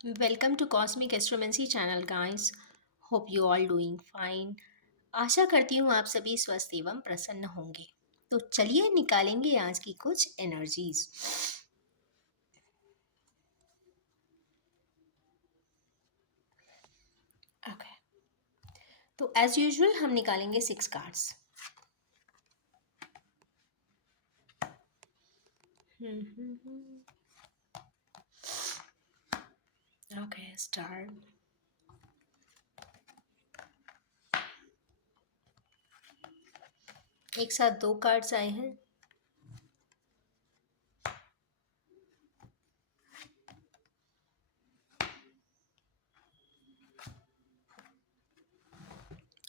Welcome to Cosmic Astromancy channel guys. Hope you all doing fine. आशा करती हूँ आप सभी स्वस्थ एवं प्रसन्न होंगे। तो चलिए निकालेंगे आज की कुछ एनर्जीज। ओके, तो एज यूजुअल हम निकालेंगे 6 कार्ड्स। Okay, start. एक साथ 2 कार्ड्स आए हैं।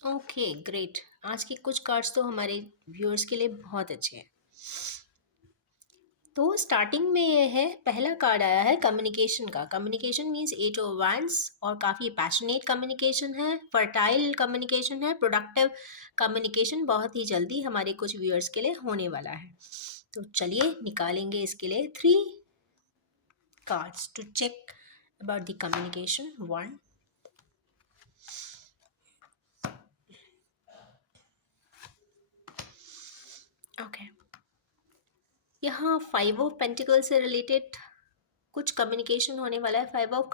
ओके ग्रेट, आज के कुछ कार्ड्स तो हमारे व्यूअर्स के लिए बहुत अच्छे हैं। तो स्टार्टिंग में ये है, पहला कार्ड आया है कम्युनिकेशन का। कम्युनिकेशन मीन्स 8 ऑफ वैंड्स, और काफ़ी पैशनेट कम्युनिकेशन है, फर्टाइल कम्युनिकेशन है, प्रोडक्टिव कम्युनिकेशन बहुत ही जल्दी हमारे कुछ व्यूअर्स के लिए होने वाला है। तो चलिए निकालेंगे इसके लिए 3 cards to check about the communication. 1, okay, यहाँ 5 ऑफ पेंटिकल से रिलेटेड कुछ कम्युनिकेशन होने वाला है। 5 ऑफ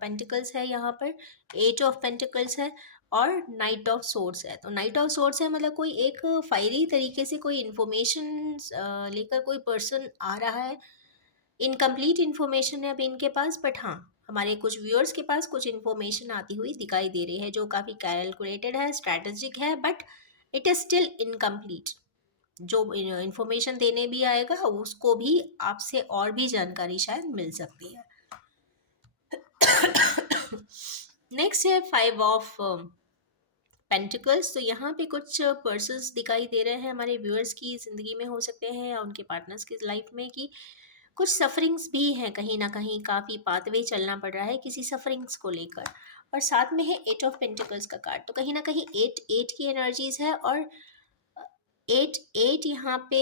पेंटिकल्स है यहाँ पर, 8 ऑफ पेंटिकल्स है, और नाइट ऑफ सोर्ड्स है। तो नाइट ऑफ सोर्ड्स है मतलब कोई एक फायरी तरीके से कोई इन्फॉर्मेशन लेकर कोई पर्सन आ रहा है। इनकम्प्लीट इन्फॉर्मेशन है अभी इनके पास, बट हाँ, हमारे कुछ व्यूअर्स के पास कुछ इन्फॉर्मेशन आती हुई दिखाई दे रही है जो काफ़ी कैलकुलेटेड है, स्ट्रैटेजिक है, but it is still incomplete. जो इन्फॉर्मेशन देने भी आएगा उसको भी आपसे और भी जानकारी शायद मिल सकती है। नेक्स्ट है 5 ऑफ पेंटिकल्स। तो यहाँ पे कुछ पर्सन्स दिखाई दे रहे हैं हमारे व्यूअर्स की ज़िंदगी में, हो सकते हैं या उनके पार्टनर्स की लाइफ में, कि कुछ सफरिंग्स भी हैं, कहीं ना कहीं काफ़ी पाथवे चलना पड़ रहा है किसी सफरिंग्स को लेकर। और साथ में है 8 ऑफ पेंटिकल्स का कार्ड, तो कहीं ना कहीं 8 की एनर्जीज है, और 8 यहाँ पे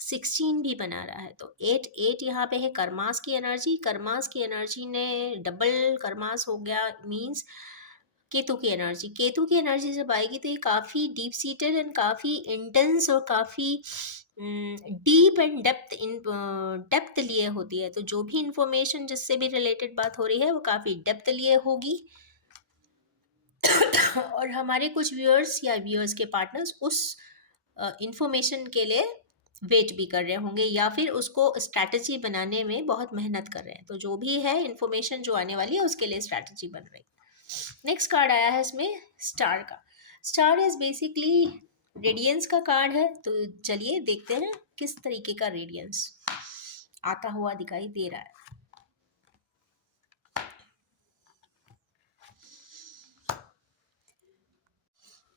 16 भी बना रहा है। तो 8 यहाँ पे है कर्मास की एनर्जी। कर्मास की एनर्जी ने डबल कर्मास हो गया, मीन्स केतु की एनर्जी। केतु की एनर्जी जब आएगी तो ये काफ़ी डीप सीटेड एंड काफ़ी इंटेंस और काफ़ी डीप एंड डेप्थ लिए होती है। तो जो भी इंफॉर्मेशन जिससे भी रिलेटेड बात हो रही है वो काफ़ी डेप्थ लिए होगी। और हमारे कुछ व्यूअर्स या व्यूअर्स के पार्टनर्स उस इंफॉर्मेशन के लिए वेट भी कर रहे होंगे, या फिर उसको स्ट्रैटेजी बनाने में बहुत मेहनत कर रहे हैं। तो जो भी है इंफॉर्मेशन जो आने वाली है उसके लिए स्ट्रैटेजी बन रही है। नेक्स्ट कार्ड आया है इसमें स्टार का। स्टार इज बेसिकली रेडियंस का कार्ड है। तो चलिए देखते हैं किस तरीके का रेडियंस आता हुआ दिखाई दे रहा है।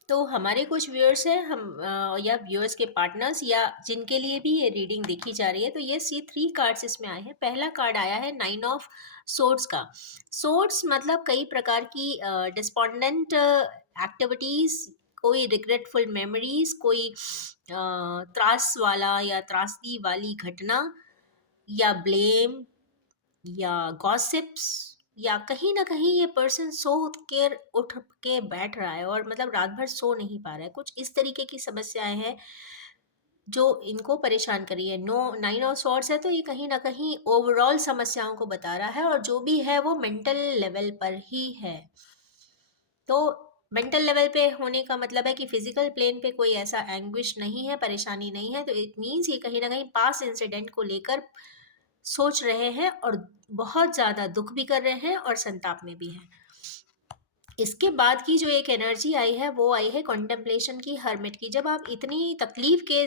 तो हमारे कुछ व्यूअर्स हैं, हम या व्यूअर्स के पार्टनर्स या जिनके लिए भी ये रीडिंग देखी जा रही है, तो ये C3 कार्ड्स इसमें आए हैं। पहला कार्ड आया है 9 ऑफ सोर्ड्स का। सोर्ड्स मतलब कई प्रकार की डिस्पोंडेंट एक्टिविटीज, कोई रिग्रेटफुल मेमोरीज, कोई त्रास वाला या त्रासदी वाली घटना, या ब्लेम, या गॉसिप्स, या कहीं ना कहीं ये पर्सन सो के उठ के बैठ रहा है और मतलब रात भर सो नहीं पा रहा है। कुछ इस तरीके की समस्याएं हैं जो इनको परेशान कर रही है। 9 ऑफ सॉर्ड्स है, तो ये कहीं ना कहीं ओवरऑल समस्याओं को बता रहा है, और जो भी है वो मेंटल लेवल पर ही है। तो मेंटल लेवल पे होने का मतलब है कि फिजिकल प्लेन पे कोई ऐसा एंग्विश नहीं है, परेशानी नहीं है। तो इट मीन्स ये कहीं ना कहीं पास इंसिडेंट को लेकर सोच रहे हैं, और बहुत ज़्यादा दुख भी कर रहे हैं और संताप में भी हैं। इसके बाद की जो एक एनर्जी आई है वो आई है कॉन्टेम्पलेशन की, हर्मिट की। जब आप इतनी तकलीफ के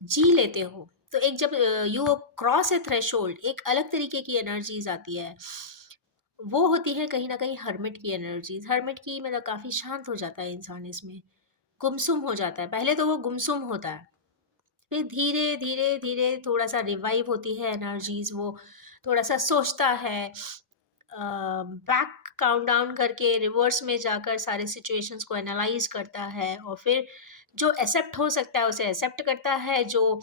जी लेते हो, तो एक जब यू क्रॉस ए थ्रेशोल्ड, एक अलग तरीके की एनर्जीज आती है। वो होती है कहीं ना कहीं हर्मिट की एनर्जीज। हर्मिट की मतलब काफ़ी शांत हो जाता है इंसान, इसमें गुमसुम हो जाता है। पहले तो वो गुमसुम होता है, फिर धीरे धीरे धीरे थोड़ा सा रिवाइव होती है एनर्जीज। वो थोड़ा सा सोचता है, बैक काउंट डाउन करके रिवर्स में जाकर सारे सिचुएशंस को एनालाइज करता है, और फिर जो एक्सेप्ट हो सकता है उसे एक्सेप्ट करता है, जो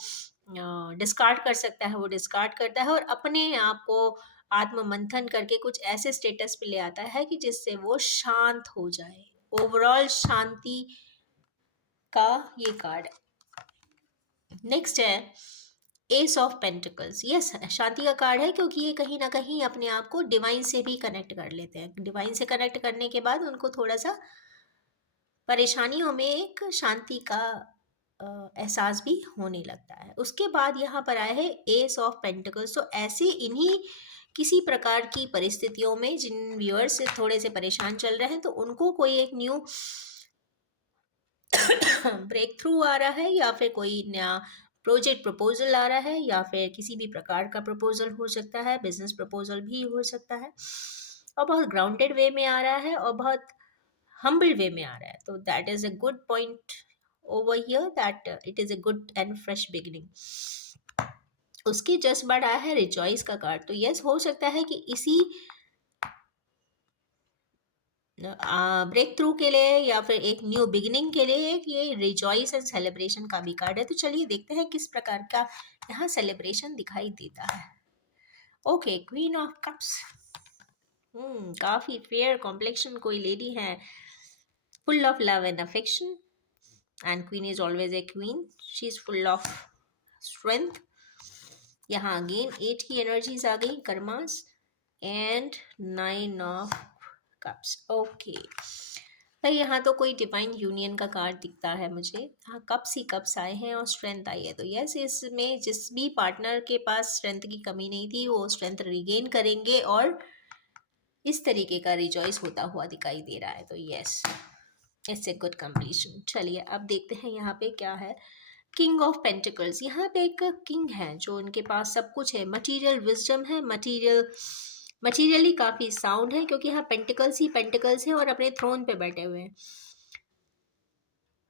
डिस्कार्ड कर सकता है वो डिस्कार्ड करता है, और अपने आप को आत्म मंथन करके कुछ ऐसे स्टेटस पे ले आता है कि जिससे वो शांत हो जाए। ओवरऑल शांति का ये कार्ड है। नेक्स्ट है एस ऑफ पेंटिकल्स। यस, शांति का कार्ड है क्योंकि ये कहीं ना कहीं अपने आप को डिवाइन से भी कनेक्ट कर लेते हैं। डिवाइन से कनेक्ट करने के बाद उनको थोड़ा सा परेशानियों में एक शांति का एहसास भी होने लगता है। उसके बाद यहाँ पर आया है एस ऑफ पेंटिकल्स। तो ऐसे इन्हीं किसी प्रकार की परिस्थितियों में जिन व्यूअर्स से थोड़े से परेशान चल रहे हैं, तो उनको कोई एक न्यू ब्रेक थ्रू आ रहा है, या फिर कोई नया प्रोजेक्ट प्रपोजल आ रहा है, या फिर किसी भी प्रकार का प्रपोजल हो सकता है, बिजनेस प्रपोजल भी हो सकता है, और बहुत ग्राउंडेड वे में आ रहा है और बहुत हम्बल वे में आ रहा है। तो that is a good point over here, that it is a good and fresh beginning. उसके जस्ट बाद आया है रिजॉइस का कार्ड। तो यस, हो सकता है कि इसी ब्रेक थ्रू के लिए या फिर एक न्यू बिगिनिंग के लिए एक ये रिजॉइस एंड सेलिब्रेशन का भी कार्ड है। तो चलिए देखते हैं किस प्रकार का यहाँ सेलिब्रेशन दिखाई देता है। Okay, queen of cups. काफी फेयर कॉम्प्लेक्शन कोई लेडी है, full of love and affection, and queen is always a queen, she is full of strength. यहाँ अगेन 8 की एनर्जीज आ गई, karmas, and 9 of cups. Okay भाई, यहाँ तो कोई डिवाइन यूनियन का कार्ड दिखता है मुझे। हाँ, कप्स ही कप्स आए हैं और स्ट्रेंथ आई है। तो यस, इसमें जिस भी पार्टनर के पास स्ट्रेंथ की कमी नहीं थी, वो स्ट्रेंथ रिगेन करेंगे और इस तरीके का रिजॉइस होता हुआ दिखाई दे रहा है। तो yes, it's a good completion. चलिए अब देखते हैं यहाँ पे क्या है। King of pentacles. यहाँ पे एक किंग है जो उनके पास सब कुछ है, मटीरियल विजडम है, मटीरियली काफी साउंड है, क्योंकि यहाँ पेंटिकल्स ही पेंटिकल्स है और अपने थ्रोन पे बैठे हुए हैं,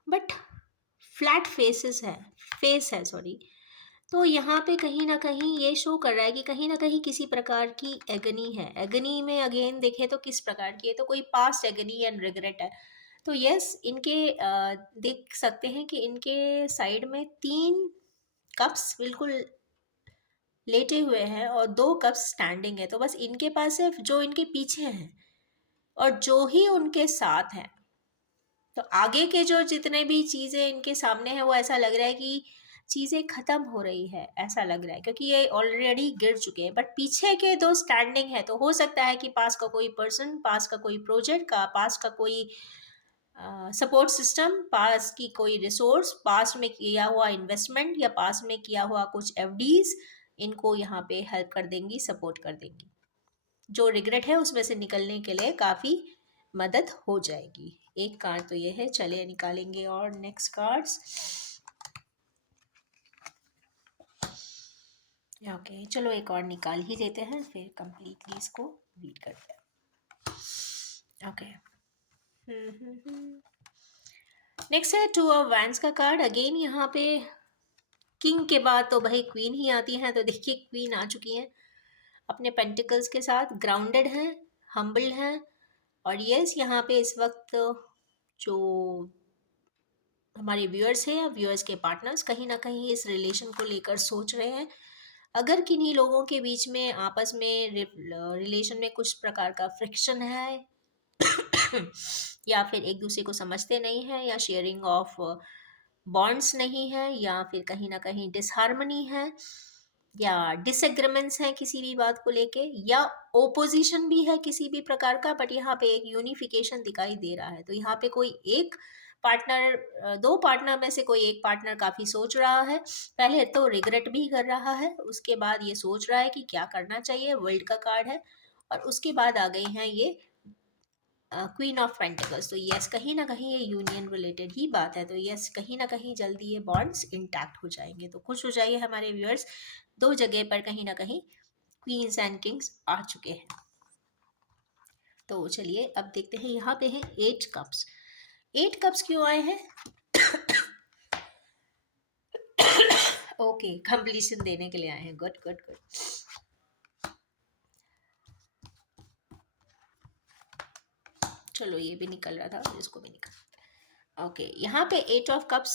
बट फ्लैट फेस है सॉरी। तो यहाँ पे कहीं ना कहीं ये शो कर रहा है कि कहीं ना कहीं किसी प्रकार की एगनी है। एगनी में अगेन देखें तो किस प्रकार की है, तो कोई पास्ट एगनी एंड रिग्रेट है। तो यस, इनके देख सकते हैं कि इनके साइड में 3 कप्स बिल्कुल लेटे हुए हैं और 2 कप्स स्टैंडिंग है। तो बस इनके पास सिर्फ जो इनके पीछे हैं और जो ही उनके साथ हैं, तो आगे के जो जितने भी चीज़ें इनके सामने है, वो ऐसा लग रहा है कि चीज़ें ख़त्म हो रही है, ऐसा लग रहा है, क्योंकि ये ऑलरेडी गिर चुके हैं। बट पीछे के 2 स्टैंडिंग है। तो हो सकता है कि पास का कोई पर्सन, पास का कोई प्रोजेक्ट का, पास का कोई सपोर्ट सिस्टम, पास की कोई रिसोर्स, पास में किया हुआ इन्वेस्टमेंट या पास में किया हुआ कुछ एफडीज इनको यहाँ पे हेल्प कर देंगी, सपोर्ट कर देंगी। जो रिग्रेट है उसमें से निकलने के लिए काफ़ी मदद हो जाएगी। एक कार्ड तो ये है, चलिए निकालेंगे और नेक्स्ट कार्ड्स। ओके, चलो एक और निकाल ही देते हैं, फिर कंप्लीटली इसको रीड करते हैं। ओके, नेक्स्ट है 2 ऑफ वैंड्स का कार्ड। अगेन यहाँ पे किंग के बाद तो भाई क्वीन ही आती है। तो देखिए, क्वीन आ चुकी हैं अपने पेंटिकल्स के साथ, ग्राउंडेड हैं, हम्बल हैं, और यस, यहाँ पे इस वक्त जो हमारे व्यूअर्स हैं या व्यूअर्स के पार्टनर्स कहीं ना कहीं इस रिलेशन को लेकर सोच रहे हैं। अगर किन्हीं लोगों के बीच में आपस में रिलेशन में कुछ प्रकार का फ्रिक्शन है या फिर एक दूसरे को समझते नहीं हैं, या शेयरिंग ऑफ बॉन्ड्स नहीं है, या फिर कहीं ना कहीं डिसहार्मनी है, या डिसएग्रीमेंट्स हैं किसी भी बात को लेके, या ओपोजिशन भी है किसी भी प्रकार का, बट यहाँ पे एक यूनिफिकेशन दिखाई दे रहा है। तो यहाँ पे कोई एक पार्टनर, 2 पार्टनर में से कोई एक पार्टनर काफी सोच रहा है। पहले तो रिग्रेट भी कर रहा है, उसके बाद ये सोच रहा है कि क्या करना चाहिए, वर्ल्ड का कार्ड है, और उसके बाद आ गई हैं ये क्वीन ऑफ पेंटिकल्स। तो यस, कहीं ना कहीं ये यूनियन रिलेटेड ही बात है। तो यस, कहीं ना कहीं जल्दी ये बॉन्ड्स इंटैक्ट हो जाएंगे। तो खुश हो जाइए हमारे व्यूअर्स, 2 जगह पर कहीं ना कहीं क्वींस एंड किंग्स आ चुके हैं। तो चलिए अब देखते हैं, यहाँ पे है 8 कप्स। 8 कप्स क्यों आए हैं? ओके, कंप्लीशन देने के लिए आए हैं। Good good good. चलो ये भी निकल रहा था, इसको भी निकल। ओके, यहाँ पे 8 ऑफ कप्स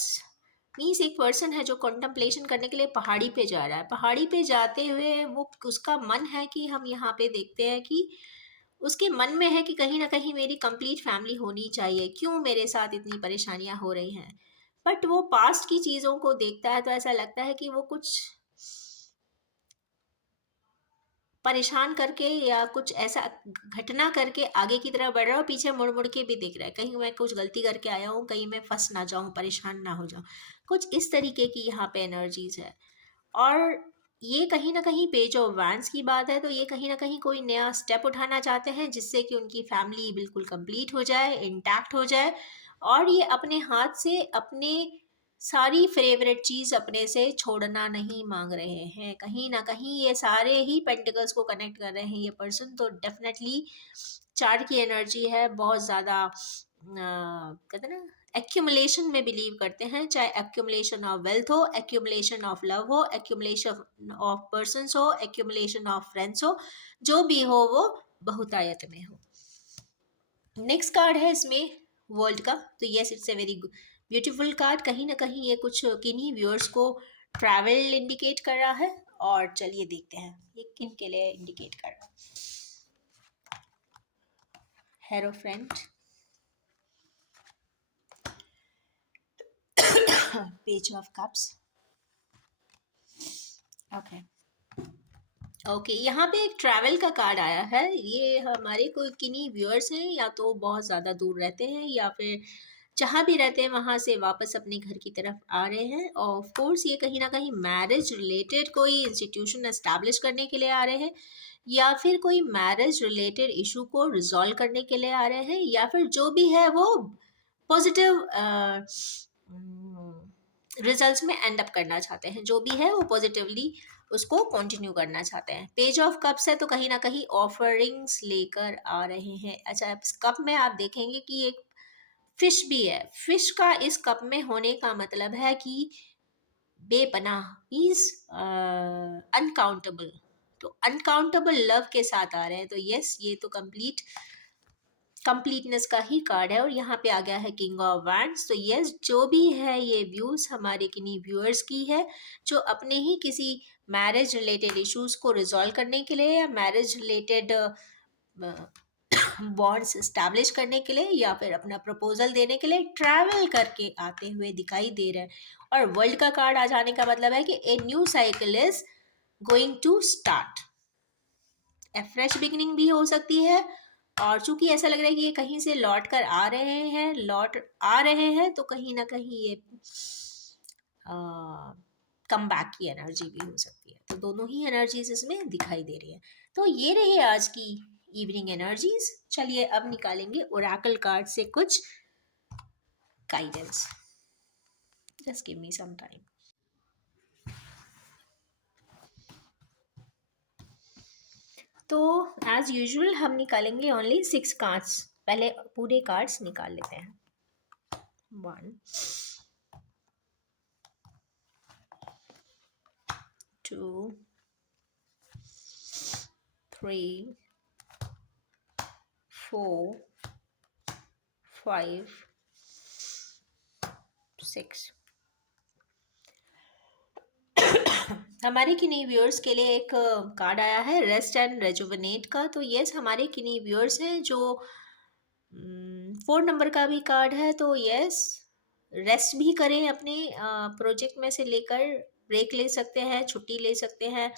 मीन्स एक पर्सन है जो कॉन्टम्पलेशन करने के लिए पहाड़ी पे जा रहा है, पहाड़ी पे जाते हुए वो उसका मन है कि हम यहाँ पे देखते हैं कि उसके मन में है कि कहीं ना कहीं मेरी कंप्लीट फैमिली होनी चाहिए, क्यों मेरे साथ इतनी परेशानियां हो रही हैं। बट वो पास्ट की चीज़ों को देखता है तो ऐसा लगता है कि वो कुछ परेशान करके या कुछ ऐसा घटना करके आगे की तरफ बढ़ रहा है, और पीछे मुड़ मुड़ के भी देख रहा है कहीं मैं कुछ गलती करके आया हूँ, कहीं मैं फंस ना जाऊं, परेशान ना हो जाऊं। कुछ इस तरीके की यहाँ पे एनर्जीज है। और ये कहीं ना कहीं पेज ऑफ वैंड्स की बात है, तो ये कहीं ना कहीं कोई नया स्टेप उठाना चाहते हैं जिससे कि उनकी फैमिली बिल्कुल कंप्लीट हो जाए, इंटैक्ट हो जाए। और ये अपने हाथ से अपने सारी फेवरेट चीज अपने से छोड़ना नहीं मांग रहे हैं, कहीं ना कहीं ये सारे ही पेंटिकल्स को कनेक्ट कर रहे हैं ये पर्सन। तो डेफिनेटली 4 की एनर्जी है बहुत ज्यादा, कहते हैं ना, एक्यूमुलेशन में बिलीव करते हैं, चाहे एक्यूमुलेशन ऑफ वेल्थ हो, एक्यूमुलेशन ऑफ लव हो, एक्यूमुलेशन ऑफ पर्सन्स हो, एक्यूमुलेशन ऑफ फ्रेंड्स हो, जो भी हो वो बहुतायत में हो। नेक्स्ट कार्ड है इसमें वर्ल्ड का, तो yes it's a very beautiful card. कहीं ना कहीं ये कुछ किन्हीं व्यूअर्स को ट्रैवल इंडिकेट कर रहा है। और चलिए देखते हैं ये किन के लिए इंडिकेट कर रहा है। Hierophant, page of cups, okay okay, यहाँ पे एक ट्रैवल का कार्ड आया है। ये हमारे कोई किन्हीं व्यूअर्स हैं, या तो बहुत ज़्यादा दूर रहते हैं या फिर जहाँ भी रहते हैं वहाँ से वापस अपने घर की तरफ आ रहे हैं। ऑफ कोर्स ये कहीं ना कहीं मैरिज रिलेटेड कोई इंस्टीट्यूशन एस्टैब्लिश करने के लिए आ रहे हैं, या फिर कोई मैरिज रिलेटेड इशू को रिजॉल्व करने के लिए आ रहे हैं, या फिर जो भी है वो पॉजिटिव रिजल्ट्स में एंड अप करना चाहते हैं, जो भी है वो पॉजिटिवली उसको कंटिन्यू करना चाहते हैं। पेज ऑफ कप्स है तो कहीं ना कहीं ऑफरिंग्स लेकर आ रहे हैं। अच्छा, इस कप में आप देखेंगे कि एक फिश भी है। फिश का इस कप में होने का मतलब है कि बेपनाह, मीन्स अनकाउंटेबल। तो अनकाउंटेबल लव के साथ आ रहे हैं, तो यस ये तो कंप्लीटनेस का ही कार्ड है। और यहाँ पे आ गया है किंग ऑफ वैंड्स। तो यस जो भी है ये व्यूज हमारे किन्हीं व्यूअर्स की है जो अपने ही किसी मैरिज रिलेटेड इश्यूज को रिजॉल्व करने के लिए, या मैरिज रिलेटेड बॉन्ड्स स्टैब्लिश करने के लिए, या फिर अपना प्रपोजल देने के लिए ट्रैवल करके आते हुए दिखाई दे रहे हैं। और वर्ल्ड का कार्ड आ जाने का मतलब है कि a new cycle is going to start, a fresh beginning भी हो सकती है। और चूंकि ऐसा लग रहा है कि ये कहीं से लौट कर आ रहे हैं, लौट आ रहे हैं, तो कहीं ना कहीं ये कम बैक की एनर्जी भी हो सकती है। तो दोनों ही एनर्जीज इसमें दिखाई दे रही है। तो ये रही आज की इवनिंग एनर्जीज। चलिए अब निकालेंगे ओरेकल कार्ड से कुछ guidance. Just give me some time. तो एज यूजुअल हम निकालेंगे ओनली 6 कार्ड्स। पहले पूरे कार्ड्स निकाल लेते हैं। 1 2 3 4 5 6। हमारे किन्हीं व्यूअर्स के लिए एक कार्ड आया है रेस्ट एंड रेजुविनेट का। तो यस हमारे किन्हीं व्यूअर्स हैं जो 4 नंबर का भी कार्ड है। तो यस रेस्ट भी करें, अपने प्रोजेक्ट में से लेकर ब्रेक ले सकते हैं, छुट्टी ले सकते हैं,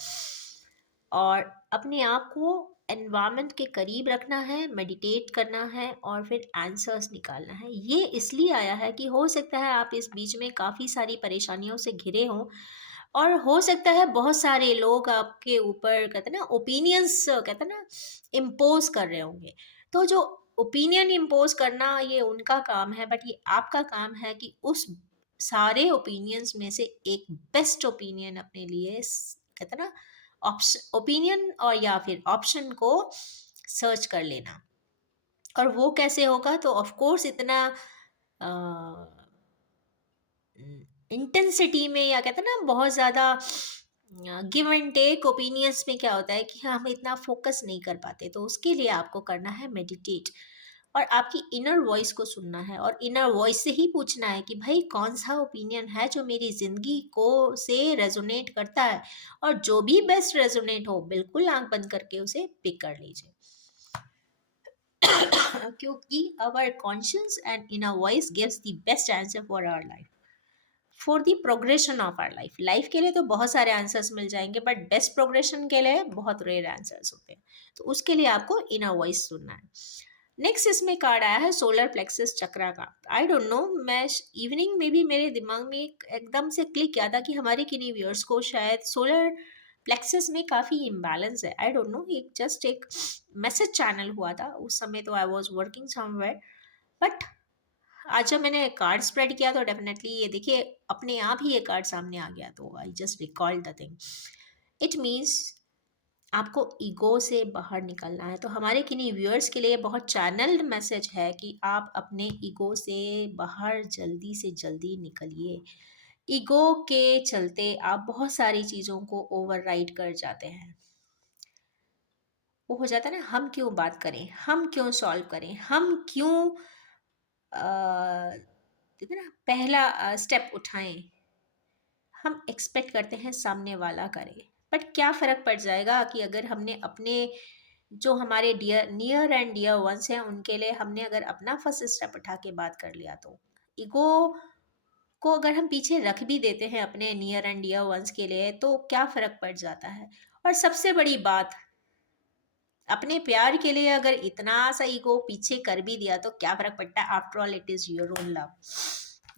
और अपने आप को एनवायरनमेंट के करीब रखना है, मेडिटेट करना है, और फिर आंसर्स निकालना है। ये इसलिए आया है कि हो सकता है आप इस बीच में काफ़ी सारी परेशानियों से घिरे हों, और हो सकता है बहुत सारे लोग आपके ऊपर, कहते हैं ना, ओपिनियंस, कहते हैं ना, इम्पोज कर रहे होंगे। तो जो ओपिनियन इम्पोज करना ये उनका काम है, बट ये आपका काम है कि उस सारे ओपिनियंस में से एक बेस्ट ओपिनियन अपने लिए, कहते हैं ना, ऑप्शन ओपिनियन और या फिर ऑप्शन को सर्च कर लेना। और वो कैसे होगा, तो ऑफ कोर्स इतना इंटेंसिटी में, या कहते हैं ना बहुत ज़्यादा गिव एंड टेक ओपिनियंस में क्या होता है कि हम इतना फोकस नहीं कर पाते। तो उसके लिए आपको करना है मेडिटेट। और आपकी इनर वॉइस को सुनना है और इनर वॉइस से ही पूछना है कि भाई कौन सा ओपिनियन है जो मेरी ज़िंदगी को से रेजोनेट करता है, और जो भी बेस्ट रेजोनेट हो बिल्कुल आंख बंद करके उसे पिक कर लीजिए। क्योंकि our conscious and inner voice gives the best answer for our life, for the progression of our life. Life के लिए तो बहुत सारे आंसर्स मिल जाएंगे, बट बेस्ट प्रोग्रेशन के लिए बहुत रेयर आंसर्स होते हैं। तो उसके लिए आपको इनर वॉइस सुनना है। नेक्स्ट इसमें कार्ड आया है सोलर प्लेक्सस चक्रा का। आई डोंट नो, मैं इवनिंग में भी मेरे दिमाग में एकदम से क्लिक किया था कि हमारे किन्हीं व्यूअर्स को शायद सोलर प्लेक्सस में काफ़ी इम्बैलेंस है। आई डोंट नो, एक जस्ट एक मैसेज चैनल हुआ था उस समय, तो I was working somewhere. But आज जब मैंने कार्ड स्प्रेड किया तो डेफिनेटली ये देखिए अपने आप ही ये कार्ड सामने आ गया, तो I just recalled the thing. It means आपको ईगो से बाहर निकलना है। तो हमारे किन्हीं व्यूअर्स के लिए बहुत चैनल्ड मैसेज है कि आप अपने ईगो से बाहर जल्दी से जल्दी निकलिए। ईगो के चलते आप बहुत सारी चीज़ों को ओवरराइड कर जाते हैं। वो हो जाता है ना, हम क्यों बात करें, हम क्यों सॉल्व करें, हम क्यों कहते हैं ना पहला स्टेप उठाएं। हम एक्सपेक्ट करते हैं सामने वाला करे, बट क्या फ़र्क पड़ जाएगा कि अगर हमने अपने जो हमारे dear near and dear ones हैं उनके लिए हमने अगर अपना फर्स्ट स्टेप उठा के बात कर लिया, तो ईगो को अगर हम पीछे रख भी देते हैं अपने नियर एंड डियर वंस के लिए, तो क्या फ़र्क पड़ जाता है। और सबसे बड़ी बात, अपने प्यार के लिए अगर इतना सा ईगो पीछे कर भी दिया तो क्या फ़र्क पड़ता है, after all it is your own love.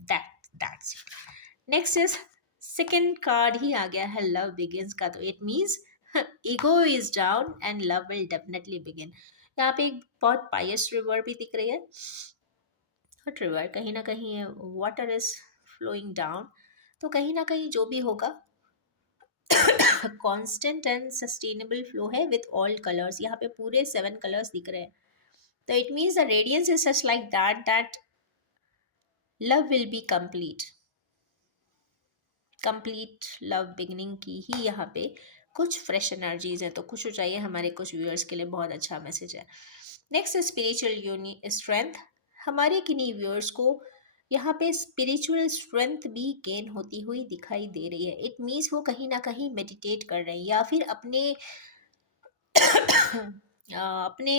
That's next is second card ही आ गया है लव बिगिंस का। तो it means ego is down and love will definitely begin. यहाँ पे एक बहुत पायस रिवर भी दिख रही है। रिवर कहीं ना कहीं वाटर इज फ्लोइंग डाउन, तो कहीं ना कहीं जो भी होगा कांस्टेंट एंड सस्टेनेबल फ्लो है विथ ऑल कलर्स। यहाँ पे पूरे 7 कलर्स दिख रहे हैं। तो it means the radiance is such like that love will be complete. Complete love beginning की ही यहाँ पे कुछ फ्रेश एनर्जीज है। तो खुश हो जाइए, हमारे कुछ व्यूअर्स के लिए बहुत अच्छा मैसेज है। नेक्स्ट स्पिरिचुअल यूनि स्ट्रेंथ। हमारे किन्हीं व्यूअर्स को यहाँ पे स्पिरिचुअल स्ट्रेंथ भी गेन होती हुई दिखाई दे रही है। इट मीन्स वो कहीं ना कहीं मेडिटेट कर रहे हैं या फिर अपने अपने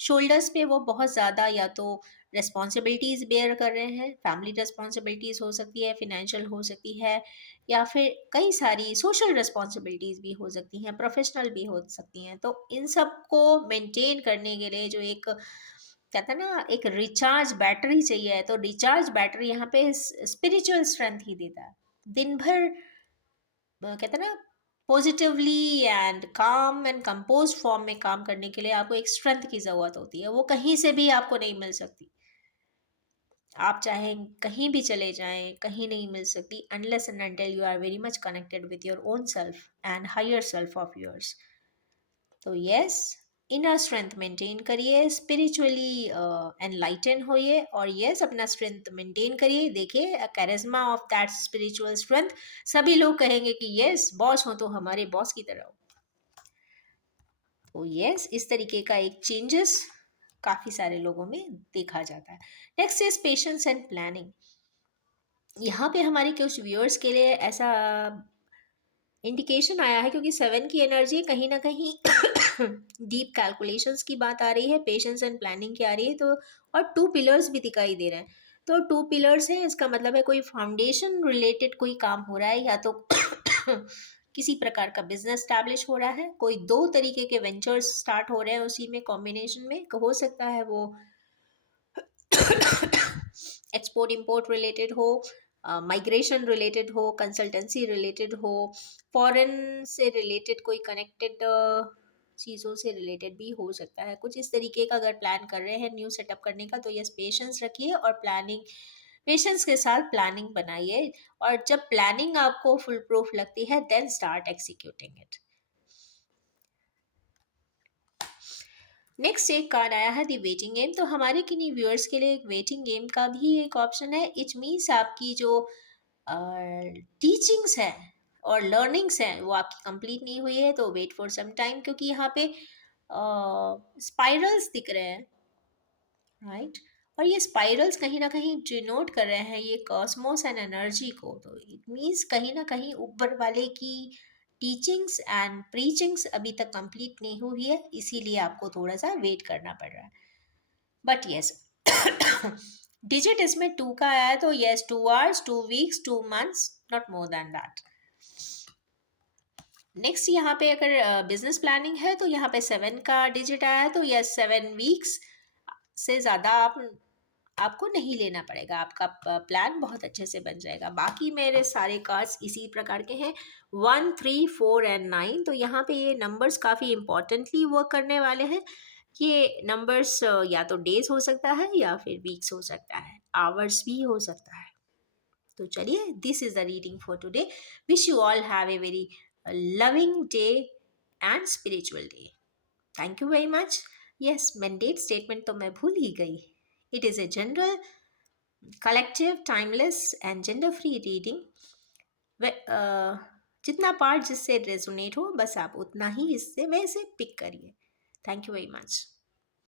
शोल्डर्स पे वो बहुत ज़्यादा या तो रिस्पॉन्सिबिलिटीज़ बेयर कर रहे हैं। फैमिली रिस्पॉन्सिबिलिटीज़ हो सकती है, फिनेंशियल हो सकती है, या फिर कई सारी सोशल रिस्पॉन्सिबिलिटीज़ भी हो सकती हैं, प्रोफेशनल भी हो सकती हैं। तो इन सब को मेंटेन करने के लिए जो एक कहते हैं ना एक रिचार्ज बैटरी चाहिए, तो रिचार्ज बैटरी यहाँ पे स्पिरिचुअल स्ट्रेंथ ही देता है। दिन भर कहते हैं ना पॉजिटिवली एंड काम एंड कंपोज फॉर्म में काम करने के लिए आपको एक स्ट्रेंथ की ज़रूरत होती है। वो कहीं से भी आपको नहीं मिल सकती। आप चाहे कहीं भी चले जाएं, कहीं नहीं मिल सकती unless and until you are very much connected with your own self and higher self of yours. तो यस, इनर स्ट्रेंथ मेंटेन करिए, स्पिरिचुअली एनलाइटन होइए, और यस अपना स्ट्रेंथ मेंटेन करिए। देखिए charisma of that spiritual strength, सभी लोग कहेंगे कि यस बॉस हो तो हमारे बॉस की तरह हो। तो यस इस तरीके का एक चेंजेस काफ़ी सारे लोगों में देखा जाता है। Next is patience and planning. यहाँ पे हमारे कुछ व्यूअर्स के लिए ऐसा इंडिकेशन आया है, क्योंकि 7 की एनर्जी कहीं ना कहीं डीप कैलकुलेशंस की बात आ रही है, पेशेंस एंड प्लानिंग की आ रही है। तो और 2 पिलर्स भी दिखाई दे रहे हैं। तो 2 पिलर्स हैं, इसका मतलब है कोई फाउंडेशन रिलेटेड कोई काम हो रहा है, या तो किसी प्रकार का बिजनेस स्टैब्लिश हो रहा है, कोई 2 तरीके के वेंचर्स स्टार्ट हो रहे हैं उसी में कॉम्बिनेशन में। हो सकता है वो एक्सपोर्ट इंपोर्ट रिलेटेड हो, माइग्रेशन रिलेटेड हो, कंसल्टेंसी रिलेटेड हो, फॉरेन से रिलेटेड कोई कनेक्टेड चीज़ों से रिलेटेड भी हो सकता है। कुछ इस तरीके का अगर प्लान कर रहे हैं न्यू सेटअप करने का, तो यस पेशेंस रखिए और प्लानिंग, पेशेंस के साथ प्लानिंग बनाइए। और जब प्लानिंग आपको फुल प्रूफ लगती है then start executing it. Next एक कार्ड आया है द वेटिंग गेम। तो हमारे किन्हीं व्यूअर्स के लिए एक वेटिंग गेम का भी एक ऑप्शन है। इट मीन्स आपकी जो टीचिंग्स है और लर्निंग्स हैं वो आपकी कंप्लीट नहीं हुई है, तो वेट फॉर सम टाइम, क्योंकि यहाँ पे स्पाइरल्स दिख रहे हैं। राइट। और ये स्पाइरल्स कहीं ना कहीं डिनोट कर रहे हैं ये कॉस्मोस एंड एनर्जी को, तो इट मीन्स कहीं ना कहीं ऊपर वाले की टीचिंग्स एंड प्रीचिंग्स अभी तक कंप्लीट नहीं हुई है, इसीलिए आपको थोड़ा सा वेट करना पड़ रहा है। बट यस, डिजिट इसमें 2 का आया है, तो yes, 2 hours, 2 weeks, 2 months, not more than that. Next यहाँ पे अगर बिजनेस प्लानिंग है तो यहाँ पे 7 का डिजिट आया है, तो यस, 7 weeks से ज़्यादा आपको नहीं लेना पड़ेगा, आपका प्लान बहुत अच्छे से बन जाएगा। बाकी मेरे सारे कार्ड्स इसी प्रकार के हैं, 1, 3, 4 एंड 9। तो यहाँ पे ये नंबर्स काफ़ी इंपॉर्टेंटली वर्क करने वाले हैं। ये नंबर्स या तो डेज हो सकता है या फिर वीक्स हो सकता है, आवर्स भी हो सकता है। तो चलिए, this is the reading for today. Wish you all have a very loving day and spiritual day. Thank you very much. Yes, mandate statement तो मैं भूल ही गई। It is a general, collective, timeless and gender free reading. जितना part जिससे resonate हो, बस आप उतना ही इससे में से पिक करिए। Thank you very much.